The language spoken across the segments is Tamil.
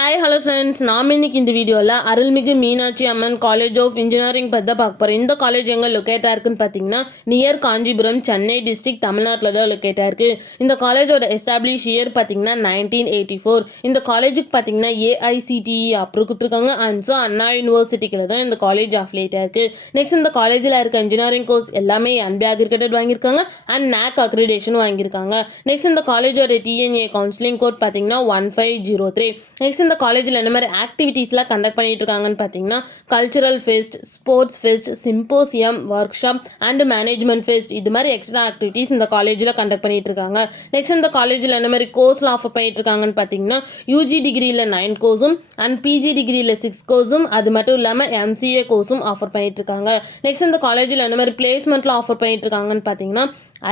ஹாய் ஹலோ ஃப்ரெண்ட்ஸ், நாம் இன்னைக்கு இந்த வீடியோவில் அருள்மிகு Meenakshi Amman college of engineering பற்றி தான் பார்க்க போகிறோம். இந்த காலேஜ் எங்கே லொக்கேட்டாக இருக்குன்னு பார்த்தீங்கன்னா நியர் காஞ்சிபுரம், சென்னை டிஸ்ட்ரிக்ட், தமிழ்நாட்டில் தான் லொக்கேட்டாக இருக்குது. இந்த காலேஜோட எஸ்டாப்ளிஷ் இயர் பார்த்தீங்கன்னா 1984. இந்த காலேஜுக்கு பார்த்தீங்கன்னா ஏஐசிடிஇ அப்ரூவ் கொடுத்துருக்காங்க. அண்ட் ஸோ அண்ணா யூனிவர்சிட்டிக்கில் தான் இந்த காலேஜ் அஃபிலியேட்டாக இருக்குது. நெக்ஸ்ட் இந்த காலேஜில் இருக்க இன்ஜினியரிங் கோர்ஸ் எல்லாமே என்பி அக்ரிகேட்டட் வாங்கியிருக்காங்க அண்ட் NAC அக்ரிடேஷன் வாங்கியிருக்காங்க. நெக்ஸ்ட் இந்த காலேஜோட டிஎன்ஏ கவுன்சிலிங் கோட் பார்த்தீங்கன்னா 1503. நெக்ஸ்ட் இந்த காலேஜில் என்ன மாதிரி ஆக்டிவிட்டீஸ்லாம் கண்டக்ட் பண்ணிட்டு இருக்காங்கன்னு பார்த்தீங்கன்னா cultural fest, sports fest, symposium, workshop and management fest, இது மாதிரி எக்ஸ்ட்ரா ஆக்டிவிட்டீஸ் இந்த காலேஜில் கண்டக்ட் பண்ணிட்டு இருக்காங்க. நெக்ஸ்ட் இந்த காலேஜில் என்ன மாதிரி கோர்ஸ்லாம் ஆஃபர் பண்ணிட்டு இருக்காங்கன்னு பார்த்தீங்கன்னா யூஜி டிகிரியில் 9 கோர்ஸும் அண்ட் பிஜி டிகிரியில் 6 கோர்ஸும், அது மட்டும் இல்லாமல் எம்சிஏ கோர்ஸும் ஆஃபர் பண்ணிட்டு இருக்காங்க. நெக்ஸ்ட் இந்த காலேஜில் என்ன மாதிரி பிளேஸ்மெண்ட்லாம் ஆஃபர் பண்ணிட்டு இருக்காங்கன்னு பார்த்தீங்கன்னா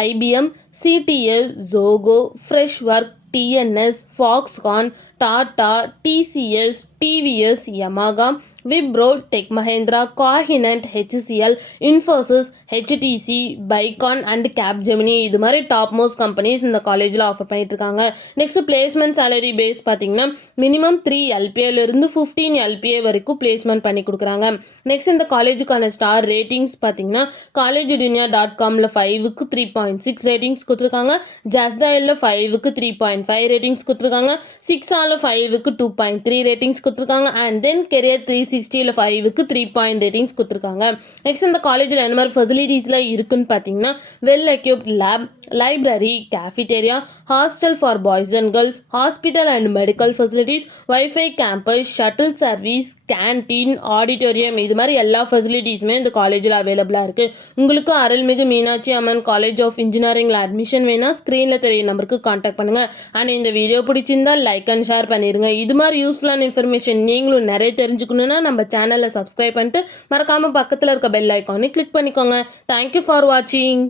IBM, CTL, Zoho, Fresh Work, TNS, Foxconn, Tata, TCS, TVS, Yamaha, Wipro, Tech Mahindra, Cognizant, HCL, Infosys, HTC, Biocon and Capgemini, இது மாதிரி டாப் மோஸ்ட் கம்பெனிஸ் இந்த காலேஜில் ஆஃபர் பண்ணிட்டு இருக்காங்க. நெக்ஸ்ட் பிளேஸ்மெண்ட் சேலரி பேஸ் பார்த்தீங்கன்னா மினிமம் 3 LPAலேருந்து 15 LPA வரைக்கும் பிளேஸ்மெண்ட் பண்ணி கொடுக்குறாங்க. நெக்ஸ்ட் இந்த காலேஜுக்கான ஸ்டார் ரேட்டிங்ஸ் பார்த்தீங்கன்னா collegedunia.comல 5க்கு 3.6 ரேட்டிங்ஸ் கொடுத்துருக்காங்க, ஜஸ்டயலில் 5க்கு 3.5 ரேட்டிங்ஸ் கொடுத்துருக்காங்க, 6ஆல 5க்கு 2.3 ரேட்டிங்ஸ் கொடுத்துருக்காங்க அண்ட் தென் கெரியர் 360ல 5க்கு 3 ரேட்டிங்ஸ் கொடுத்துருக்காங்க. நெக்ஸ்ட் இந்த காலேஜில் என்ன மாதிரி ஃபெசிலிட்டிஸ்லாம் இருக்குன்னு பார்த்தீங்கன்னா well equipped lab, library, cafeteria, hostel for boys and girls, hospital and medical facilities, wifi campus, shuttle service, canteen, auditorium, இது மாதிரி எல்லா ஃபெசிலிட்டிஸுமே இந்த காலேஜில் அவைலபிளாக இருக்குது. உங்களுக்கு அருள்மிகு Meenakshi Amman college of இன்ஜினியரிங்கில் admission வேணால் ஸ்க்ரீனில் தெரிய நம்பருக்கு காண்டாக்ட் பண்ணுங்கள். அண்ட் இந்த வீடியோ பிடிச்சிருந்தால் லைக் அண்ட் ஷேர் பண்ணிடுங்க. இது மாதிரி யூஸ்ஃபுல்லான இன்ஃபர்மேஷன் நீங்களும் நிறைய தெரிஞ்சுக்கணுன்னா நம்ம சேனலை சப்ஸ்கிரைப் பண்ணிட்டு மறக்காமல் பக்கத்தில் இருக்க பெல் ஐக்கானை கிளிக் பண்ணிக்கோங்க. தேங்க்யூ ஃபார் வாட்சிங்.